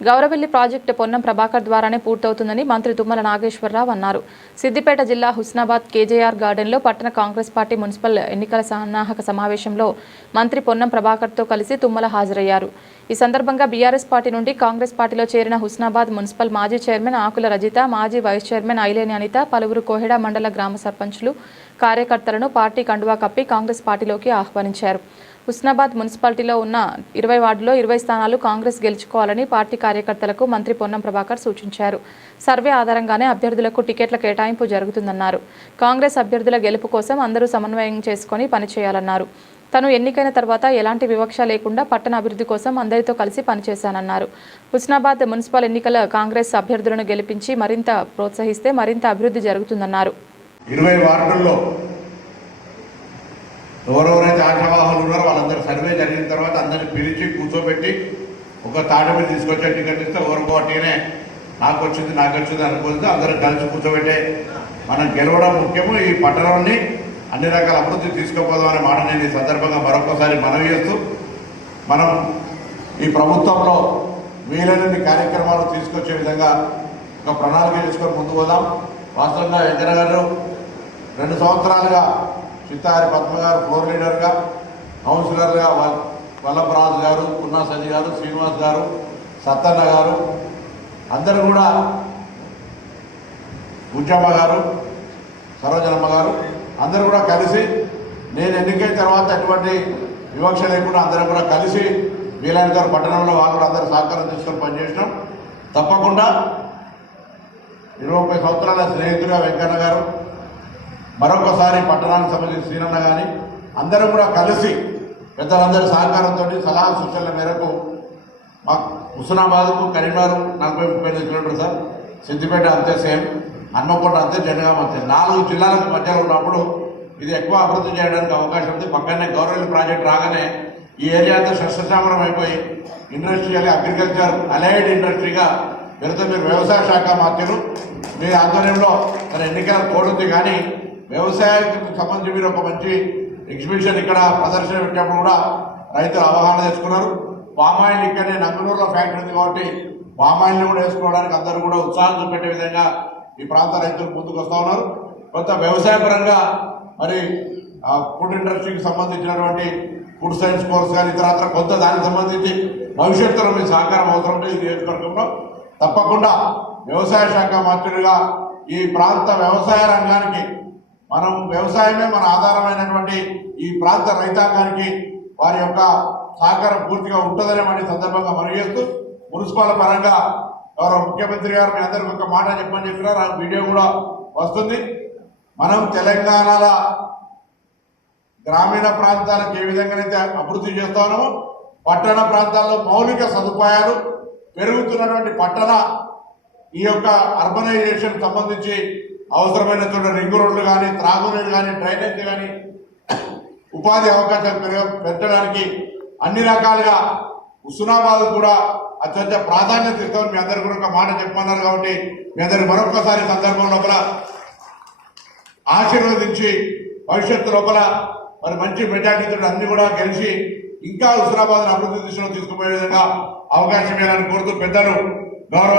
Gouravelli project Ponnam Prabhakar ద్వారానే పూర్తవుతుందని మంత్రి తుమ్మల నాగేశ్వరరావు అన్నారు. సిద్దిపేట జిల్లా హుస్నాబాద్ కేజేఆర్ గార్డెన్లో పట్టణ కాంగ్రెస్ పార్టీ మున్సిపల్ ఎన్నికల సన్నాహక సమావేశంలో మంత్రి పొన్నం ప్రభాకర్తో కలిసి తుమ్మల హాజరయ్యారు. ఈ సందర్భంగా బీఆర్ఎస్ పార్టీ నుండి కాంగ్రెస్ పార్టీలో చేరిన హుస్నాబాద్ మున్సిపల్ మాజీ చైర్మన్ ఆకుల రజిత, మాజీ వైస్ చైర్మన్ ఐలేని అనిత, పలువురు కోహెడ మండల గ్రామ సర్పంచులు, కార్యకర్తలను పార్టీ కండువా కప్పి కాంగ్రెస్ పార్టీలోకి ఆహ్వానించారు. హుస్నాబాద్ మున్సిపాలిటీలో ఉన్న 20 వార్డులో 20 స్థానాలు కాంగ్రెస్ గెలుచుకోవాలని పార్టీ కార్యకర్తలకు మంత్రి పొన్నం ప్రభాకర్ సూచించారు. సర్వే ఆధారంగానే అభ్యర్థులకు టికెట్ల కేటాయింపు జరుగుతుందన్నారు. కాంగ్రెస్ అభ్యర్థుల గెలుపు కోసం అందరూ సమన్వయం చేసుకుని పనిచేయాలన్నారు. తను ఎన్నికైన తర్వాత ఎలాంటి వివక్ష లేకుండా పట్టణ అభివృద్ధి కోసం అందరితో కలిసి పనిచేశానన్నారు. హుస్నాబాద్ మున్సిపల్ ఎన్నికల కాంగ్రెస్ అభ్యర్థులను గెలిపించి మరింత ప్రోత్సహిస్తే మరింత అభివృద్ధి జరుగుతుందన్నారు. 20 వార్డుల్లో ఎవరెవరైతే ఆశావాహులు ఉన్నారో వాళ్ళందరూ సర్వే జరిగిన తర్వాత అందరిని పిలిచి కూర్చోబెట్టి ఒక తాట మీద తీసుకొచ్చే టికెట్ ఇస్తే ఒకరికోటినే నాకు వచ్చింది అనుకుంటే అందరూ కలిసి కూర్చోబెట్టే మనం గెలవడం ముఖ్యము. ఈ పట్టణాన్ని అన్ని రకాల అభివృద్ధి తీసుకుపోదాం అనే మాట నేను ఈ సందర్భంగా మరొకసారి మనవి చేస్తూ, మనం ఈ ప్రభుత్వంలో వీలైనన్ని కార్యక్రమాలు తీసుకొచ్చే విధంగా ఒక ప్రణాళిక చేసుకొని ముందుకు పోదాం. వాస్తవంగా వెంకన్న గారు 2 సంవత్సరాలుగా చిత్తారి పద్మ గారు ఫ్లోర్ లీడర్గా, కౌన్సిలర్గా వల్లభరాజు గారు, పున్నా సజి గారు, శ్రీనివాస్ గారు, సత్తన్న గారు, అందరూ కూడా గుజ్జమ్మ గారు, సరోజనమ్మ గారు అందరూ కూడా కలిసి నేను ఎన్నికైన తర్వాత ఎటువంటి వివక్ష లేకుండా అందరూ కూడా కలిసి వీలైనంత పట్టణంలో వాళ్ళు కూడా అందరూ సహకారం తీసుకొని పనిచేసినాం. తప్పకుండా 20 సంవత్సరాల స్నేహితుడిగా వెంకన్న గారు, మరొకసారి పట్టణానికి సంబంధించిన శ్రీనన్న కానీ అందరూ కూడా కలిసి పెద్దలందరి సహకారంతో సలహా సూచనల మేరకు మా హుస్నాబాద్కు కరీంనగర్ 40-35 కిలోమీటర్లు సార్, సిద్దిపేట అంతే సేమ్, హన్మకొండ అంతే, జనగాం అంతే, 4 జిల్లాలకు మధ్యలో ఉన్నప్పుడు ఇది ఎక్కువ అభివృద్ధి చేయడానికి అవకాశం ఉంది. పక్కనే గౌరవెల్లి ప్రాజెక్ట్ రాగానే ఈ ఏరియా అంతా సస్యశ్యామలం అయిపోయి ఇండస్ట్రియల్ అగ్రికల్చర్ అలైడ్ ఇండస్ట్రీగా పెడితే మీరు వ్యవసాయ శాఖ మంత్రులు మీ ఆధ్వర్యంలో ఎన్నికల కోడ్ ఉంది. కానీ వ్యవసాయానికి సంబంధించి మీరు ఒక మంచి ఎగ్జిబిషన్ ఇక్కడ ప్రదర్శన పెట్టినప్పుడు కూడా రైతులు అవగాహన చేసుకున్నారు. పామాయిల్ ఇక్కడనే నంగనూరులో ఫ్యాక్టరీ ఉంది కాబట్టి పామాయిల్ని కూడా వేసుకోవడానికి అందరూ కూడా ఉత్సాహం చూపెట్టే విధంగా ఈ ప్రాంత రైతులు ముందుకు వస్తూ ఉన్నారు. కొంత వ్యవసాయ పరంగా మరి ఫుడ్ ఇండస్ట్రీకి సంబంధించినటువంటి ఫుడ్ సైన్స్ కోర్స్ కానీ ఇతరత్ర కొంత దానికి సంబంధించి భవిష్యత్తులో మీ సహకారం అవసరం ఉంటుంది. ఈ నియోజకవర్గంలో తప్పకుండా వ్యవసాయ శాఖ మంత్రులుగా ఈ ప్రాంత వ్యవసాయ రంగానికి మనం వ్యవసాయమే మన ఆధారమైనటువంటి ఈ ప్రాంత రైతాంగానికి వారి యొక్క సహకారం పూర్తిగా ఉంటుందనే వాటి సందర్భంగా మనవి చేస్తూ, మున్సిపల్ పరంగా గౌరవ ముఖ్యమంత్రి గారు మీ అందరికీ ఒక మాట చెప్పమని చెప్పినారు. ఆ వీడియో కూడా వస్తుంది. మనం తెలంగాణలో గ్రామీణ ప్రాంతాలకు ఏ విధంగానైతే అభివృద్ధి చేస్తామో పట్టణ ప్రాంతాల్లో మౌలిక సదుపాయాలు పెరుగుతున్నటువంటి పట్టణ ఈ యొక్క అర్బనైజేషన్ సంబంధించి అవసరమైన చోట రింగు రోడ్లు కానీ, త్రాగునీరు కానీ, డ్రైనేజ్ కానీ, ఉపాధి అవకాశాలు పెంచడానికి అన్ని రకాలుగా హుస్నాబాద్ కూడా అత్యంత ప్రాధాన్యత ఇస్తామని మీ అందరు కూడా ఒక మాట చెప్పమన్నారు. కాబట్టి మీ అందరికి మరొకసారి సందర్భం లోపల ఆశీర్వదించి భవిష్యత్తు లోపల మరి మంచి మెజార్టీతో అన్ని కూడా గెలిచి ఇంకా హుస్నాబాద్ అభివృద్ధి దిశలో తీసుకుపోయే విధంగా అవకాశం ఇవ్వాలని కోరుతూ పెద్దలు గౌరవ